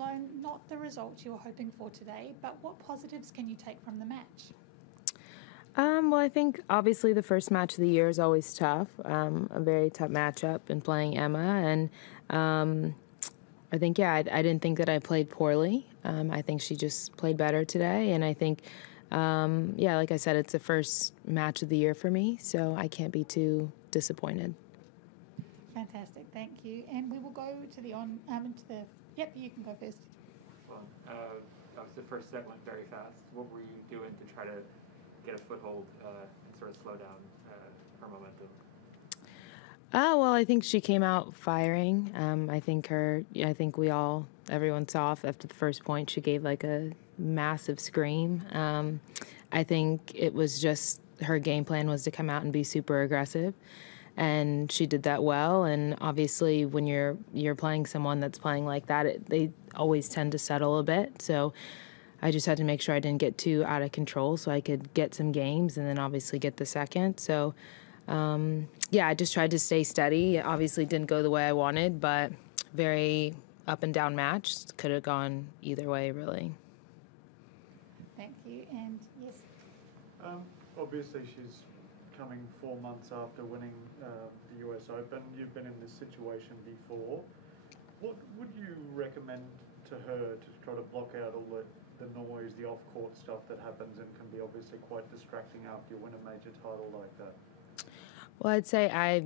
Sloane, not the result you were hoping for today, but what positives can you take from the match? Well, I think obviously the first match of the year is always tough, a very tough matchup in playing Emma. And I think, I didn't think that I played poorly. I think she just played better today. And I think, like I said, it's the first match of the year for me, so I can't be too disappointed. Fantastic, thank you. And we will go to the Yep, you can go first. Well, obviously the first set went very fast. What were you doing to try to get a foothold and sort of slow down her momentum? Well, I think she came out firing. I think everyone saw after the first point, she gave like a massive scream. I think it was just her game plan was to come out and be super aggressive, and she did that well. And obviously, when you're playing someone that's playing like that, they always tend to settle a bit. So I just had to make sure I didn't get too out of control so I could get some games and then obviously get the second. So, I just tried to stay steady. It obviously didn't go the way I wanted, but very up and down match. Could have gone either way, really. Thank you. And yes? Obviously, she's coming 4 months after winning the US Open. You've been in this situation before. What would you recommend to her to try to block out all the noise, the off-court stuff that happens and can be obviously quite distracting after you win a major title like that? Well, I'd say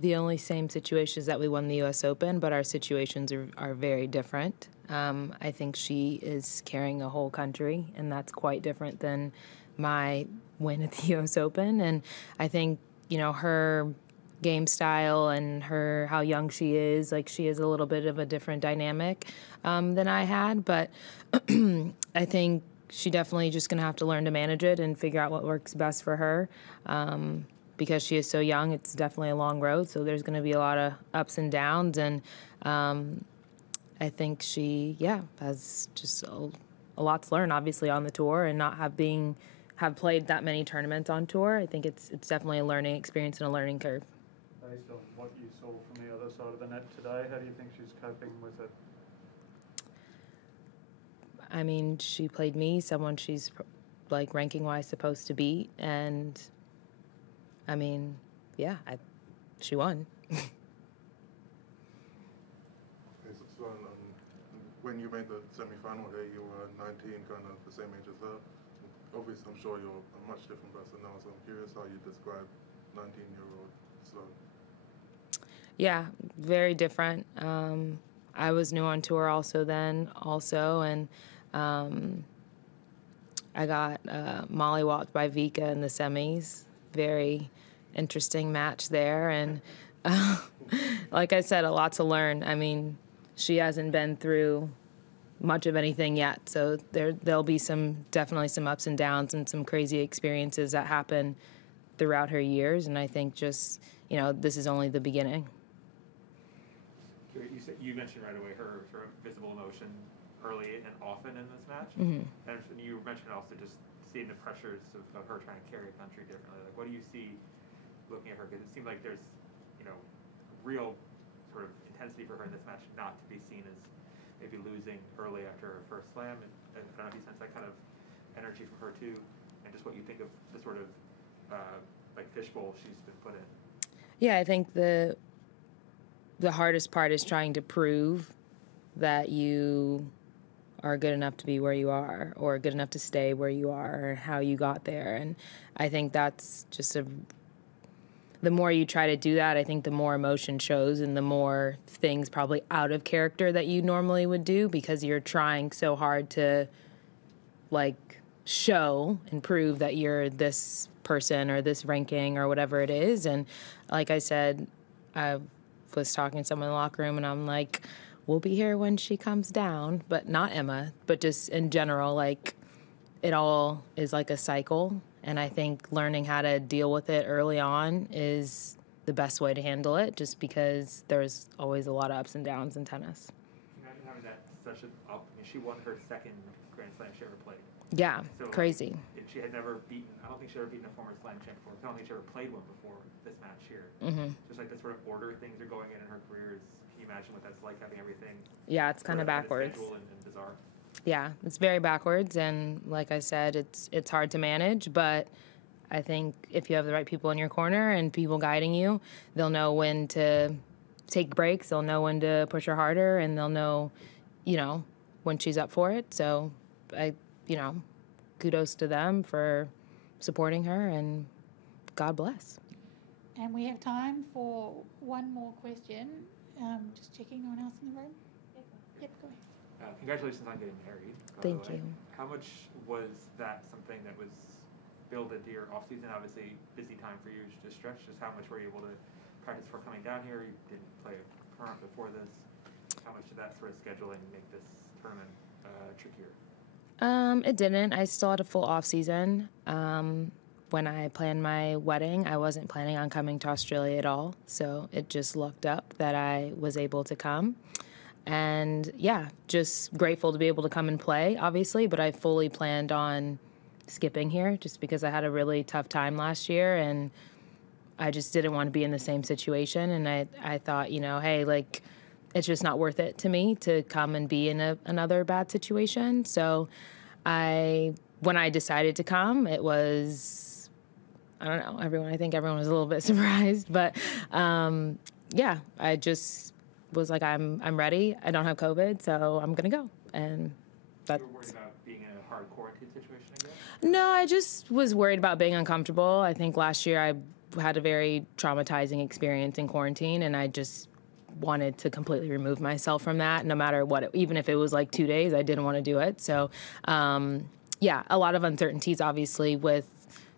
the only same situation is that we won the U.S. Open, but our situations are very different. I think she is carrying a whole country, and that's quite different than my win at the U.S. Open. And I think, her game style and how young she is, like she is a little bit of a different dynamic than I had. But I think she definitely just going to have to learn to manage it and figure out what works best for her. Because she is so young, it's definitely a long road, so there's going to be a lot of ups and downs, and I think she, has just a lot to learn, obviously, on the tour, and not have played that many tournaments on tour. I think it's definitely a learning experience and a learning curve. Based on what you saw from the other side of the net today, how do you think she's coping with it? I mean, she played me, someone she's, ranking-wise supposed to beat, and I mean, she won. Sloane, when you made the semi-final here, you were 19, kind of the same age as her. Obviously, I'm sure you're a much different person now, so I'm curious how you describe 19-year-old Sloane. Yeah, very different. I was new on tour and I got mollywopped by Vika in the semis. Very interesting match there, and like I said, a lot to learn. I mean, she hasn't been through much of anything yet, so there'll be definitely some ups and downs and some crazy experiences that happen throughout her years, and I think just, this is only the beginning. You mentioned right away her sort of visible emotion early and often in this match, Mm-hmm. and you mentioned also just seeing the pressures of her trying to carry a country differently. Like, what do you see looking at her? Because it seemed like there's, real sort of intensity for her in this match, not to be seen as maybe losing early after her first slam. And I don't know if you sense that kind of energy from her too, and just what you think of the sort of fishbowl she's been put in. Yeah, I think the hardest part is trying to prove that you are good enough to be where you are, or good enough to stay where you are, or how you got there. And I think that's just the more you try to do that, I think the more emotion shows and the more things probably out of character that you normally would do, because you're trying so hard to show and prove that you're this person or this ranking or whatever it is. And like I said, I was talking to someone in the locker room and I'm like, we'll be here when she comes down, but not Emma, but just in general, it all is like a cycle. And I think learning how to deal with it early on is the best way to handle it, just because there's always a lot of ups and downs in tennis. Imagine having that such an up. I mean, she won her second Grand Slam she ever played. Yeah, so crazy. She had never beaten, I don't think she ever beaten a former Slam champ before. I don't think she ever played one before this match here. Mm-hmm. Just like the sort of order things are going in her career is you imagine what that's like having everything? Yeah, it's kind of sort backwards. schedule and bizarre. Yeah, it's very backwards, and like I said, it's hard to manage, but I think if you have the right people in your corner and people guiding you, they'll know when to take breaks, they'll know when to push her harder, and they'll know, when she's up for it. So kudos to them for supporting her, and God bless. And we have time for one more question. Just checking, no one else in the room? Yep, go ahead. Congratulations on getting married. by Thank the way. you. How much was that something that was built into your off season? Obviously, busy time for you to stretch. Just how much were you able to practice for coming down here? You didn't play a tournament before this. How much did that sort of scheduling make this tournament trickier? It didn't. I still had a full off season. When I planned my wedding, I wasn't planning on coming to Australia at all. So it just looked up that I was able to come. And yeah, just grateful to be able to come and play, obviously, but I fully planned on skipping here just because I had a really tough time last year and I just didn't want to be in the same situation. And I thought, hey, it's just not worth it to me to come and be in another bad situation. So when I decided to come, it was, I don't know, I think everyone was a little bit surprised, but yeah, I just was like, I'm ready. I don't have COVID, so I'm going to go. And that's... You were worried about being in a hard quarantine situation, I guess? No, I just was worried about being uncomfortable. I think last year I had a very traumatizing experience in quarantine, and I just wanted to completely remove myself from that, no matter what, even if it was 2 days, I didn't want to do it. So, yeah, a lot of uncertainties, obviously, with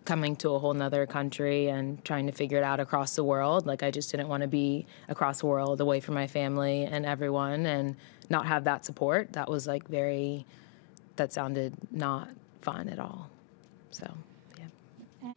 coming to a whole nother country and trying to figure it out across the world. I just didn't want to be across the world away from my family and everyone and not have that support. That was that sounded not fun at all. So, yeah.